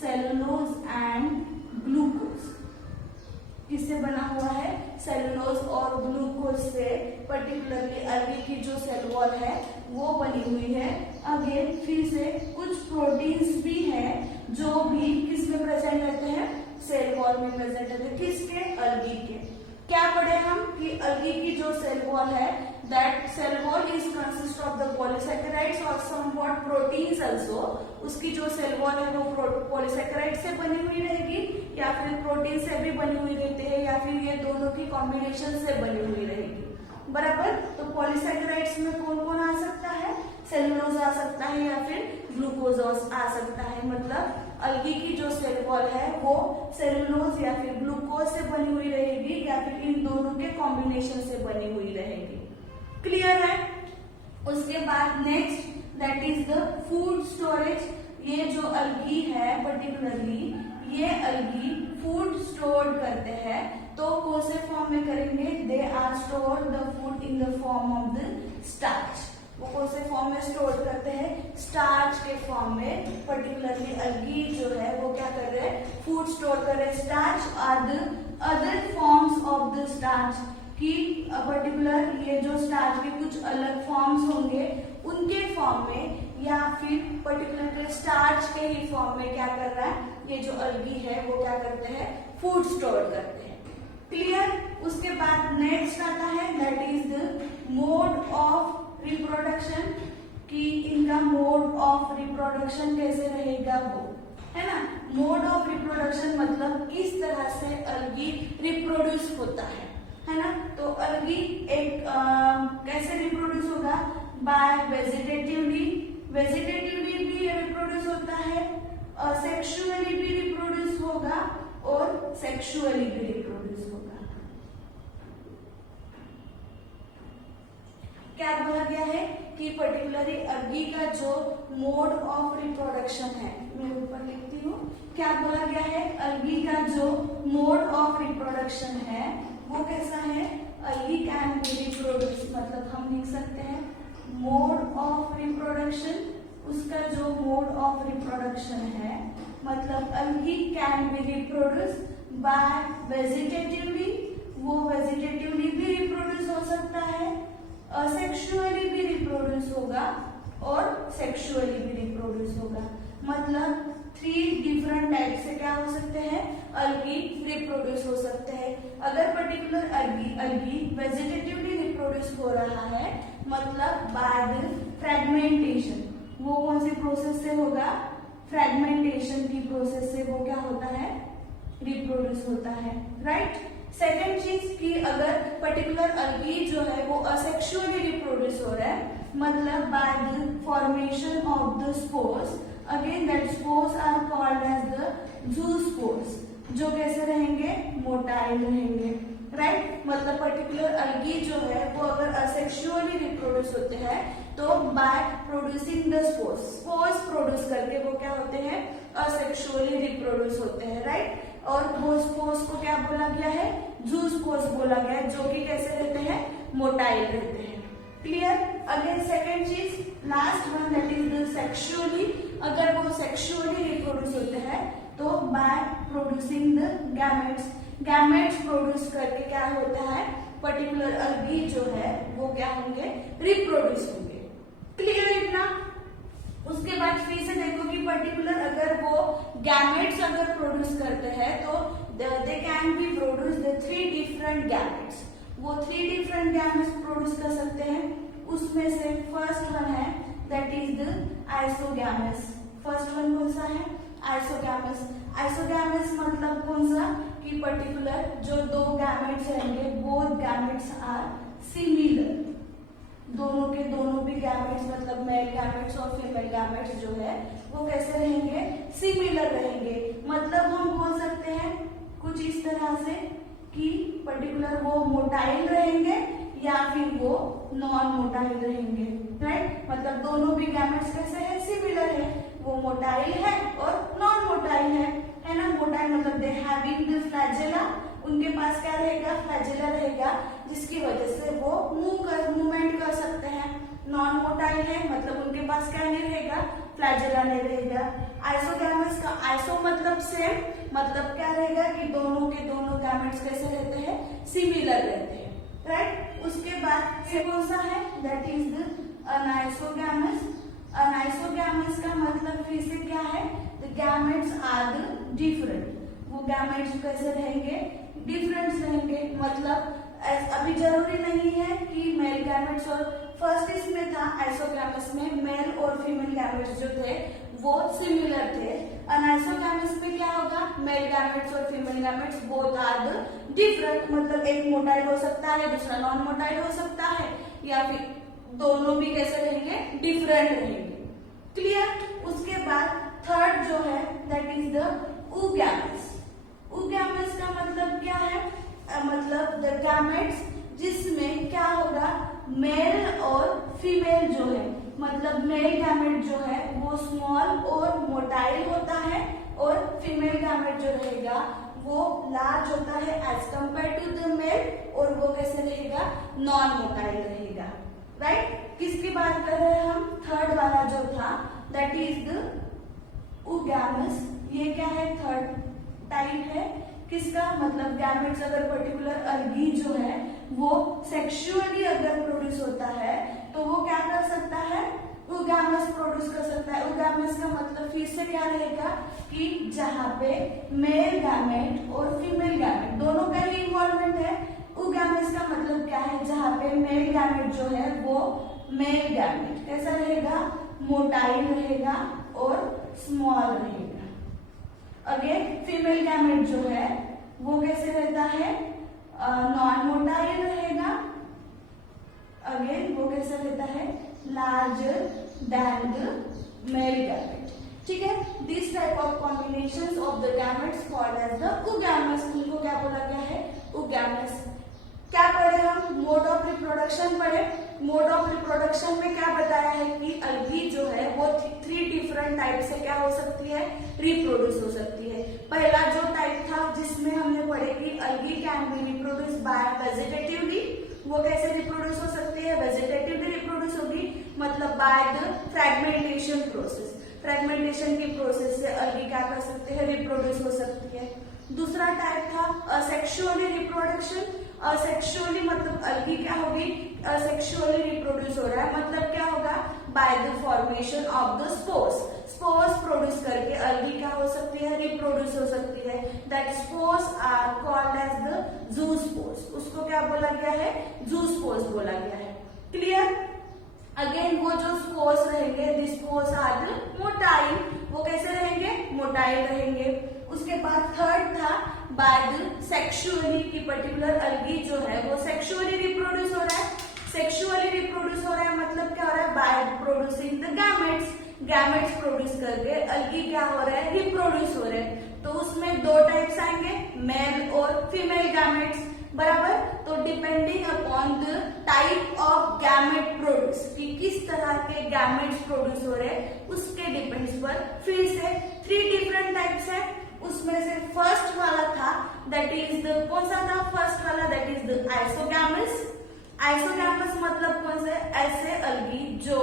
cellulose and glucose. किससे बना हुआ है, सेलुलोज और ग्लूकोज से पर्टिकुलरली अलगी की जो सेल वॉल है वो बनी हुई है। अगेन फिर से कुछ प्रोटीन्स भी है जो भी किसमें प्रेजेंट रहते हैं, सेल वॉल में प्रेजेंट रहते हैं। किसके, अलगी के। क्या पढ़े हम कि अलगी की जो सेल वॉल है, that cell wall is consist of the polysaccharides और समवॉट प्रोटीन्स आल्सो। उसकी जो सेल वॉल है वो पॉलीसैकेराइड से बनी हुई रहेगी या फिर प्रोटीन से भी बनी हुई रहती है या फिर ये दोनों की कॉम्बिनेशन से बनी हुई रहेगी, बराबर। तो पॉलीसैकेराइड्स में कौन कौन आ सकता है, सेलुलोज आ सकता है या फिर ग्लूकोज आ सकता है। मतलब अलगी की जो सेल वॉल है वो सेलुलोज या फिर ग्लूकोज से बनी हुई रहेगी या फिर इन दोनों के कॉम्बिनेशन से बनी हुई रहेगी। क्लियर है। उसके बाद next that is the food storage. ये जो अलगी है पर्टिकुलरली ये अलगी फूड स्टोर करते हैं। तो कौन से फॉर्म में करेंगे, they are store the food in the form of the starch. वो कौन से फॉर्म में स्टोर करते हैं, स्टार्च के फॉर्म में। पर्टिकुलरली अलगी जो है वो क्या कर रहे हैं, फूड स्टोर कर रहे हैं। Starch are the other forms of the starch, कि पर्टिकुलर ये जो स्टार्च के कुछ अलग फॉर्म्स होंगे उनके फॉर्म में या फिर पर्टिकुलर स्टार्च के ही फॉर्म में क्या कर रहा है, ये जो अलगी है वो क्या करते हैं, फूड स्टोर करते हैं। क्लियर। उसके बाद नेक्स्ट आता है that is the mode of reproduction, कि इनका मोड ऑफ रिप्रोडक्शन कैसे रहेगा वो, है ना। मोड ऑफ रिप्रोडक्शन मतलब किस तरह से अलगी रिप्रोड्यूस होता है ना। तो अलगी एक कैसे रिप्रोड्यूस होगा, बाय वेजिटेटिवली। वेजिटेटिवली भी रिप्रोड्यूस होता है, सेक्सुअली भी रिप्रोड्यूस होगा और सेक्सुअली भी रिप्रोड्यूस होगा। क्या बोला गया है कि पर्टिकुलरली अलगी का जो मोड ऑफ रिप्रोडक्शन है, मैं ऊपर लिखती हूँ, क्या बोला गया है, अलगी का जो मोड ऑफ रिप्रोडक्शन है वो कैसा है, अलगी कैन बी रिप्रोड्यूस, मतलब हम लिख सकते हैं मोड ऑफ रिप्रोडक्शन, उसका जो मोड ऑफ रिप्रोडक्शन है, मतलब algae can be reproduce by vegetatively, वो वेजिटेटिवली भी रिप्रोड्यूस हो सकता है, असेक्सुअली भी रिप्रोड्यूस होगा और सेक्सुअली भी रिप्रोड्यूस होगा। मतलब 3 डिफरेंट टाइप से क्या हो सकते हैं, अलगी रिप्रोड्यूस हो सकते हैं। अगर पर्टिकुलर अलगी वेजिटेटिवली रिप्रोड्यूस हो रहा है, मतलब बाय द फ्रेगमेंटेशन, वो कौन सी प्रोसेस से होगा, फ्रेगमेंटेशन की प्रोसेस से वो क्या होता है, रिप्रोड्यूस होता है, राइट। सेकेंड चीज कि अगर पर्टिकुलर अलगी जो है वो असेक्सुअली रिप्रोड्यूस हो रहा है, मतलब by the formation of the spores, again that spores are called as the zoospores, जो कैसे रहेंगे, मोटाइल रहेंगे, राइट। मतलब पर्टिकुलर अलगी जो है वो अगर असेक्सुअली रिप्रोड्यूस होते हैं तो by producing the spores, spores produce करके वो क्या होते हैं, असेक्सुअली रिप्रोड्यूस होते हैं, राइट। और वो स्पोर्स को क्या बोला गया है, ज़ूस्पोर्स बोला गया है, जो कि कैसे रहते हैं, मोटाइल रहते हैं, क्लियर। अगेन सेकेंड चीज, last one that is the sexually, अगर वो सेक्सुअली रिप्रोड्यूस होते हैं तो by producing the gametes, gametes produce करके क्या होता है, पर्टिकुलर अलगी जो है वो क्या होंगे, रिप्रोड्यूस होंगे, क्लियर इतना। उसके बाद फिर से देखो कि पर्टिकुलर अगर वो गैमेट्स अगर प्रोड्यूस करते हैं तो they can be produce the 3 different gametes, वो 3 डिफरेंट गैमेट्स प्रोड्यूस कर सकते हैं। उसमें से फर्स्ट वन है that is the isogamous, first one कौन सा है, आइसोगैमस। आइसोगैमस मतलब कौन सा, कि पर्टिकुलर जो 2 गैमेट्स रहेंगे, बोथ गैमेट्स आर सिमिलर, दोनों के दोनों भी गैमेट्स मतलब मेल गैमेट्स और फीमेल गैमेट्स जो है वो कैसे रहेंगे, सिमिलर रहेंगे। मतलब हम बोल सकते हैं कुछ इस तरह से कि पर्टिकुलर वो मोटाइल रहेंगे या फिर वो नॉन मोटाइल रहेंगे, राइट। मतलब दोनों भी गैमेट्स कैसे है, सिमिलर है, वो मोटाइल है और नॉन मोटाइल है ना। मोटाइल मतलब दे हैविंग द फ्लैजेला, उनके पास क्या रहेगा, फ्लैजेला रहेगा, जिसकी वजह से वो मूवमेंट कर सकते हैं। नॉन मोटाइल है मतलब उनके पास क्या नहीं रहेगा, फ्लैजेला नहीं रहेगा। आइसोगैमस का आइसो मतलब सेम, मतलब क्या रहेगा कि दोनों के दोनों गैमेट्स कैसे रहते हैं, सिमिलर रहते हैं, राइट। उसके बाद ये कौन सा है, that is the anisogamous. Anisogamous का मतलब फिर से क्या है, the gametes are the different, वो गैमेट्स कैसे रहेंगे, डिफरेंट रहेंगे। मतलब अभी जरूरी नहीं है कि मेल गैमेट्स, और फर्स्ट इसमें था आइसोगैमस में मेल और फीमेल गैमेट्स जो थे वो सिमिलर थे। अनाइसोगैमस में क्या होगा, मेल गैमेट्स और female gametes both are the different, मतलब एक मोटाइल हो सकता है, दूसरा नॉन मोटाइल हो सकता है, या फिर दोनों भी कैसे रहेंगे, डिफरेंट रहेंगे, क्लियर। उसके बाद थर्ड जो है that is the oogamous। oogamous का मतलब क्या है, मतलब द गैमेट्स जिसमें क्या होगा, मेल और फीमेल जो है, मतलब मेल गैमेट जो है वो स्मॉल और मोटाइल होता है और फीमेल गैमेट जो रहेगा वो लार्ज होता है as compare to the male, और वो कैसे रहेगा, नॉन मोटाइल रहेगा, राइट। किसकी बात कर रहे हैं हम, थर्ड वाला जो था दैट इज द oogamous। ये क्या है, थर्ड टाइप है, किसका, मतलब गैमेट्स अगर पर्टिकुलर अलगी जो है वो सेक्सुअली अगर प्रोड्यूस होता है तो वो क्या कर सकता है, oogamous प्रोड्यूस कर सकता है। oogamous का मतलब फिर से क्या रहेगा कि जहाँ पे मेल गैमेट और फीमेल गैमेट दोनों का ही इन्वॉल्वमेंट है। oogamous का मतलब क्या है, जहाँ पे मेल गैमेट जो है वो मेल गैमेट कैसा रहेगा, मोटाइल रहेगा और स्मॉल रहेगा। अगेन फीमेल गैमेट जो है वो कैसे रहता है, नॉन मोटाइल रहेगा, अगेन वो कैसे रहता है, larger than the male gamete, ठीक है। This type of combinations of the gametes called as the oogamous, उनको क्या बोला गया है, oogamous। क्या पढ़े हम, मोड ऑफ रिप्रोडक्शन पढ़े। मोड ऑफ रिप्रोडक्शन में क्या बताया है कि अलगी जो है वो 3 डिफरेंट टाइप से क्या हो सकती है, रिप्रोड्यूस हो सकती है। पहला जो टाइप था जिसमें हमने पढ़े कि algae can be reproduce by vegetatively, वो कैसे रिप्रोड्यूस हो सकती है, वेजिटेटिवली रिप्रोड्यूस होगी, मतलब by the fragmentation process. Fragmentation की प्रोसेस से अलगी क्या कर सकते हैं, रिप्रोड्यूस हो सकती है। दूसरा टाइप था असेक्सुअली रिप्रोडक्शन। असेक्सुअली मतलब अलगी क्या होगी, असेक्सुअली रिप्रोड्यूस हो रहा है, मतलब क्या होगा, bye the formation of the spores. Spores produce करके अलगी क्या हो सकती है, रिप्रोड्यूस हो सकती है। That spores are called as the zoospores. उसको क्या बोला गया है, जूस्पोर्स बोला गया है। क्लियर। अगेन वो जो स्पोर्स रहेंगे, दिस स्पोर्स आर मोटाइल, वो कैसे रहेंगे, मोटाइल रहेंगे। उसके बाद थर्ड था बाय द सेक्सुअली, की पर्टिकुलर अलगी जो है वो सेक्सुअली रिप्रोड्यूस हो रहा है। सेक्सुअली रिप्रोड्यूस हो रहा है मतलब क्या हो रहा है, by producing the gametes. Gametes produce करके अलगी क्या हो रहा है, रिप्रोड्यूस हो रहे हैं। तो उसमें 2 टाइप्स आएंगे, मेल और फीमेल गैमेट्स, बराबर। तो depending upon the type of gamete produce, कि किस तरह के गैमेट्स प्रोड्यूस हो रहे हैं, उसके डिपेंड्स पर फिर से 3 डिफरेंट टाइप्स है। उसमें से फर्स्ट वाला था दैट इज द, कौन सा था फर्स्ट वाला, that is the isogamous. Isogamous मतलब कौन से, ऐसे अलगी जो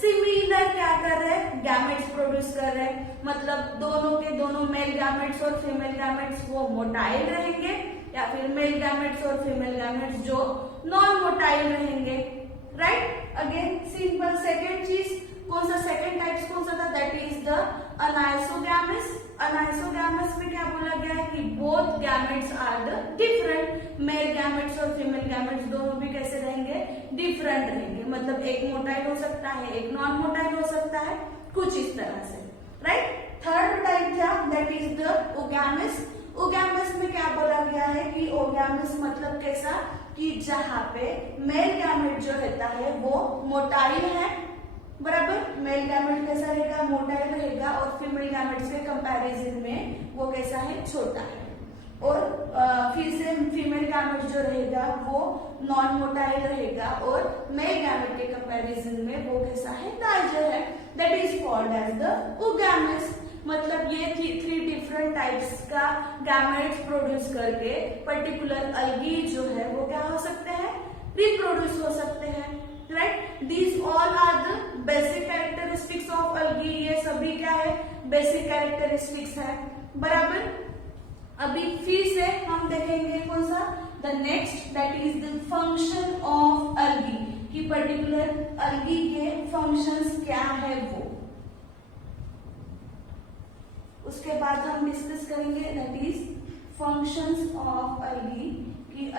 सिमिलर क्या कर रहे हैं, गैमेट्स प्रोड्यूस कर रहे हैं, मतलब दोनों के दोनों मेल गैमेट्स और फीमेल गैमेट्स वो मोटाइल रहेंगे, या फिर मेल गैमेट्स और फीमेल गैमेट्स जो नॉन मोटाइल रहेंगे, राइट। Again simple. सेकेंड चीज कौन सा, सेकेंड टाइप्स कौन सा था, that is the anisogamous. Anisogamous में क्या बोला गया है कि both gametes are the different, male gametes और फीमेल गैमेट्स दोनों भी कैसे रहेंगे, डिफरेंट रहेंगे, मतलब एक मोटाइल हो सकता है, एक नॉन मोटाइल हो सकता है, कुछ इस तरह से, राइट। थर्ड टाइप था that is the oogamous. Oogamous में क्या बोला गया है कि ओगैमस मतलब कैसा, कि जहां पे मेल गैमेट जो रहता है वो मोटाइल है, बराबर। मेल गैमेट कैसा रहेगा, मोटाइल रहेगा, और फीमेल गैमेट्स के कंपैरिजन में वो कैसा है, छोटा है। और फिर से फीमेल गैमेट जो रहेगा वो नॉन मोटाइल रहेगा, और मेल गैमेट के कंपैरिजन में वो कैसा है, लार्जर है। That is called as the oogamous. मतलब ये 3 डिफरेंट टाइप्स का गैमेट्स प्रोड्यूस करके पर्टिकुलर अलगी जो है वो क्या हो सकते हैं, रिप्रोड्यूस हो सकते हैं, right. These all are the basic characteristics of algae. ये सभी क्या है, बेसिक कैरेक्टरिस्टिक्स है, बराबर। अभी फिर से हम देखेंगे कौन सा, the next that is the function of algae, कि पर्टिकुलर अलगी के फंक्शंस क्या है वो। उसके बाद हम डिस्कस करेंगे that is functions of algae, कि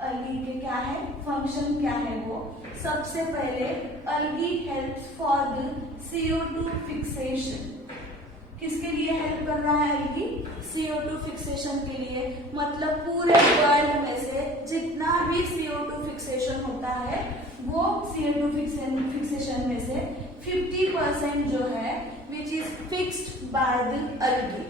अलगी के क्या है, फंक्शन क्या है वो। सबसे पहले algae helps for the CO2 fixation. किसके लिए हेल्प कर रहा है अलगी, CO2 फिक्सेशन के लिए, मतलब पूरे वर्ल्ड में से जितना भी CO2 फिक्सेशन होता है वो CO2 फिक्सेशन में से 50% जो है which is fixed by the algae.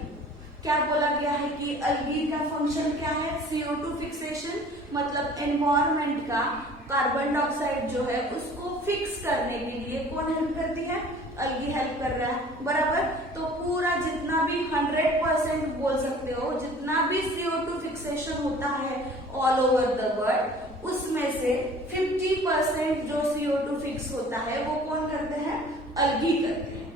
क्या बोला गया है कि अलगी का फंक्शन क्या है, CO2 फिक्सेशन, मतलब एनवायरमेंट का कार्बन डाइऑक्साइड जो है उसको फिक्स करने के लिए कौन हेल्प करती है, अलगी हेल्प कर रहा है, बराबर। तो पूरा जितना भी 100% बोल सकते हो, जितना भी CO2 फिक्सेशन होता है ऑल ओवर द वर्ल्ड, उसमें से 50% जो CO2 फिक्स होता है वो कौन करते हैं, अलगी करते हैं।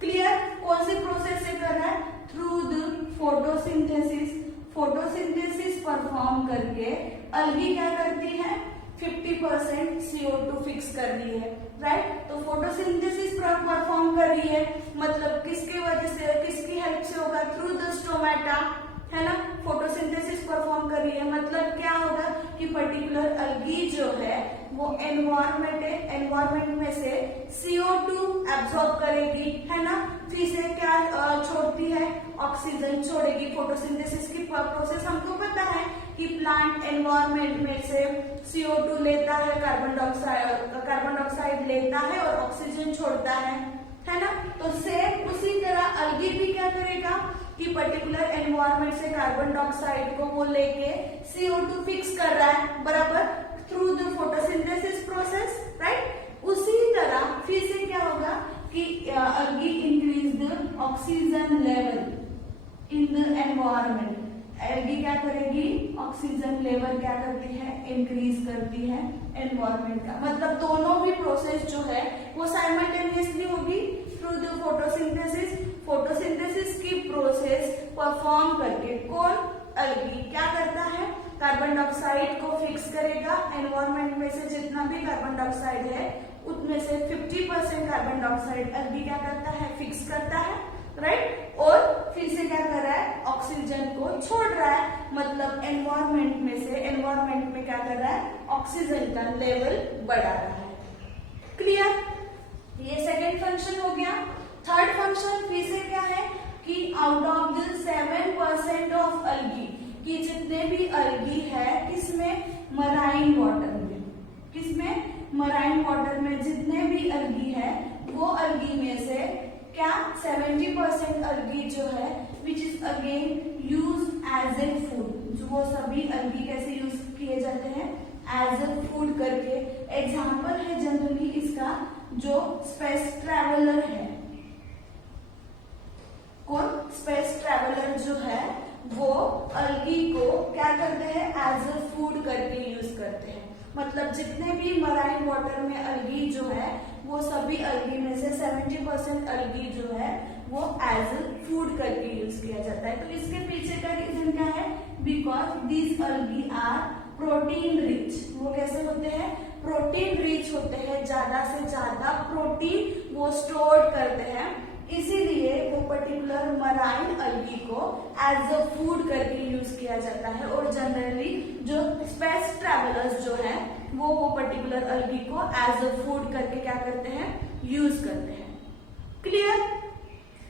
क्लियर। कौन सी प्रोसेस से कर रहा है, through the photosynthesis. Photosynthesis perform करके अलगी क्या करती है, 50% CO2 फिक्स कर रही है, राइट। तो फोटोसिंथेसिस परफॉर्म कर रही है, मतलब किसकी वजह से, किसकी हेल्प से होगा, थ्रू द स्टोमेटा, है ना। फोटोसिंथेसिस परफॉर्म कर रही है, मतलब क्या होगा कि पर्टिकुलर अलगी जो है वो एनवायरमेंट में से CO2 एब्सॉर्ब करेगी, है ना। फिर से क्या छोड़ती है, ऑक्सीजन छोड़ेगी। फोटोसिंथेसिस की प्रोसेस हमको पता है कि प्लांट एनवायरमेंट में से CO2 लेता है, कार्बन डाइऑक्साइड लेता है और ऑक्सीजन छोड़ता है ना। तो सेम उसी तरह अलगी भी क्या करेगा कि पर्टिकुलर एनवायरमेंट से कार्बन डाइऑक्साइड को वो लेके CO2 फिक्स कर रहा है, बराबर, through the photosynthesis process, right. उसी तरह फिर से क्या होगा कि algae increase the oxygen level in the environment. Algae क्या करेगी, ऑक्सीजन लेवल क्या करती है, इंक्रीज करती है एनवायरमेंट का। मतलब दोनों भी प्रोसेस जो है वो साइमल्टेनियसली होगी थ्रू द फोटोसिंथेसिस। फोटोसिंथेसिस की प्रोसेस परफॉर्म करके कौन, एल्गी क्या करता है, कार्बन डाइऑक्साइड को फिक्स करेगा। एनवायरमेंट में से जितना भी कार्बन डाइऑक्साइड है उनमें से 50% कार्बन डाइऑक्साइड एल्गी क्या करता है, फिक्स करता है, राइट। और फिर से क्या कर रहा है, ऑक्सीजन को छोड़ रहा है। मतलब एनवायरमेंट में से, एनवायरमेंट में क्या कर रहा है, ऑक्सीजन का लेवल बढ़ा रहा है। क्लियर, ये सेकेंड फंक्शन हो गया। थर्ड फंक्शन फिर से क्या है कि out of the 7% of algae, कि जितने भी एल्गी है किसमें, मराइन वाटर में, किसमें, मराइन वाटर में जितने भी एल्गी है वो एल्गी में से क्या 70% एल्गी जो है which is again use as a food. जो वो सभी एल्गी कैसे यूज किए जाते हैं, एज ए फूड करके। एग्जाम्पल है जनरली इसका जो स्पेस ट्रैवलर है, कौन, स्पेस ट्रैवलर जो है वो एल्गी को क्या करते हैं, एज ए फूड करके यूज करते हैं। मतलब जितने भी मराइन वाटर में एल्गी जो है वो सभी एल्गी में से 70% एल्गी जो है वो एज ए फूड करके यूज किया जाता है। तो इसके पीछे का रीजन क्या है, because these algae are protein rich. वो कैसे होते हैं, प्रोटीन रिच होते हैं, ज्यादा से ज्यादा प्रोटीन वो स्टोर करते हैं। इसीलिए वो पर्टिकुलर मराइन एल्गी को एज अ फूड करके यूज किया जाता है। और जनरली जो स्पेस ट्रैवलर्स जो है वो पर्टिकुलर एल्गी को एज अ फूड करके क्या करते हैं, यूज करते हैं। क्लियर।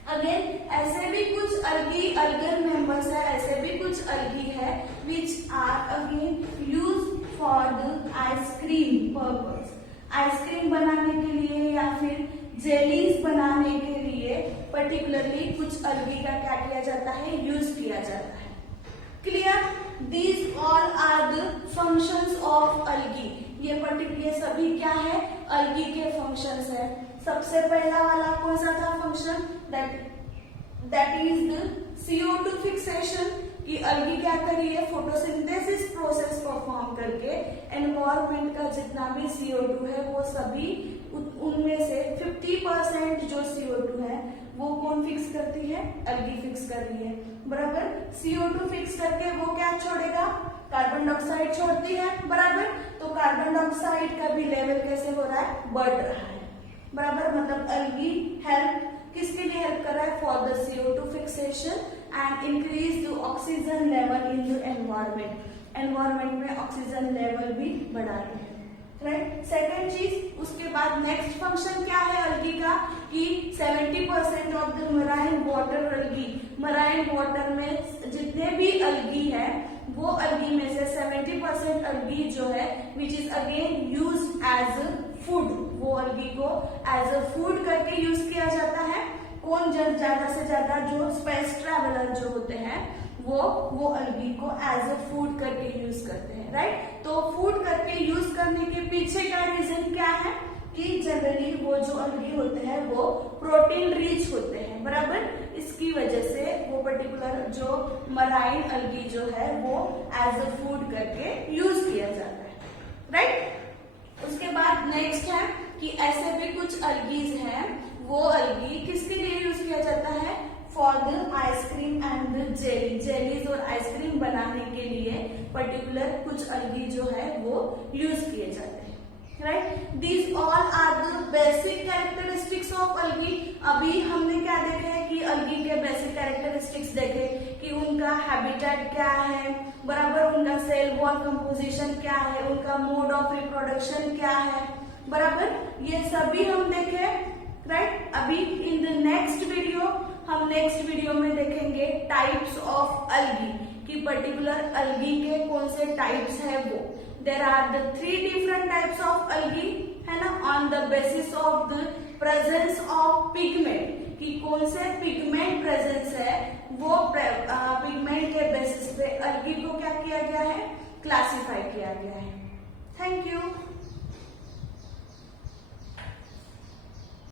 अगेन ऐसे भी कुछ एल्गी, अल्गल मेंबर्स है, ऐसे भी कुछ एल्गी है which are again use for the ice cream purpose. Ice cream बनाने के लिए या फिर जेलीज बनाने के लिए पर्टिकुलरली कुछ एल्गी का क्या किया जाता है, यूज किया जाता है। क्लियर। These all are the functions of algae. ये सभी क्या है, एल्गी के फंक्शंस है। सबसे पहला वाला कौन सा था function, that is the CO2 fixation. कि एल्गी क्या कर रही है, फोटोसिंथेसिस प्रोसेस परफॉर्म करके एनवायरमेंट का जितना भी CO2 है वो सभी उनमें से 50% जो CO2 है वो कौन फिक्स करती है, एल्गी फिक्स कर रही है, बराबर। CO2 फिक्स करके वो क्या छोड़ेगा, कार्बन डाइऑक्साइड छोड़ती है, बराबर। तो कार्बन डाइऑक्साइड का भी लेवल कैसे हो रहा है, बढ़ रहा है, बराबर। मतलब एल्गी हेल्प किसके लिए हेल्प कर रहा है, for the CO2 fixation and increase the oxygen level in the environment. Environment में ऑक्सीजन लेवल भी बढ़ा रही है, राइट। सेकेंड चीज, उसके बाद नेक्स्ट फंक्शन क्या है एल्गी का, कि 70% of the marine water algae, marine water में जितने भी एल्गी है वो एल्गी में से 70% एल्गी जो है which is again use as food. वो एल्गी को एज अ फूड करके यूज किया जाता है। कौन, ज्यादा से ज्यादा जो स्पेस ट्रैवलर जो होते हैं वो एल्गी को एज अ फूड करके यूज करते हैं, राइट। तो फूड करके यूज करने के पीछे का रीजन क्या है कि जनरली वो जो एल्गी होते हैं वो प्रोटीन रिच होते हैं, बराबर। इसकी वजह से वो पर्टिकुलर जो मराइन एल्गी जो है वो एज अ फूड करके यूज किया जाता है, राइट। उसके बाद नेक्स्ट है कि ऐसे भी कुछ एल्गीज हैं, वो एल्गी किसके लिए यूज किया जाता है, for the ice cream and the jelly. Jellies और आइसक्रीम बनाने के लिए पर्टिकुलर कुछ एल्गी जो है वो यूज किए जाते हैं, right. These all are the basic characteristics of algae. अभी हमने क्या देखे है कि एल्गी के बेसिक कैरेक्टरिस्टिक्स देखे कि उनका हैबिटेट क्या है, बराबर, उनका सेल वॉल कंपोजिशन क्या है, उनका मोड ऑफ रिप्रोडक्शन क्या है, बराबर। ये सभी हम देखे, राइट। अभी इन द नेक्स्ट वीडियो हम नेक्स्ट वीडियो में देखेंगे टाइप्स ऑफ एल्गी, कि पर्टिकुलर एल्गी के कौन से टाइप्स है वो। There are the 3 different types of algae, है ना, on the basis of the presence of pigment, कि कौन से पिगमेंट प्रेजेंस है वो पिगमेंट के बेसिस पे अल्गी को क्या किया गया है, क्लासिफाई किया गया है। Thank you.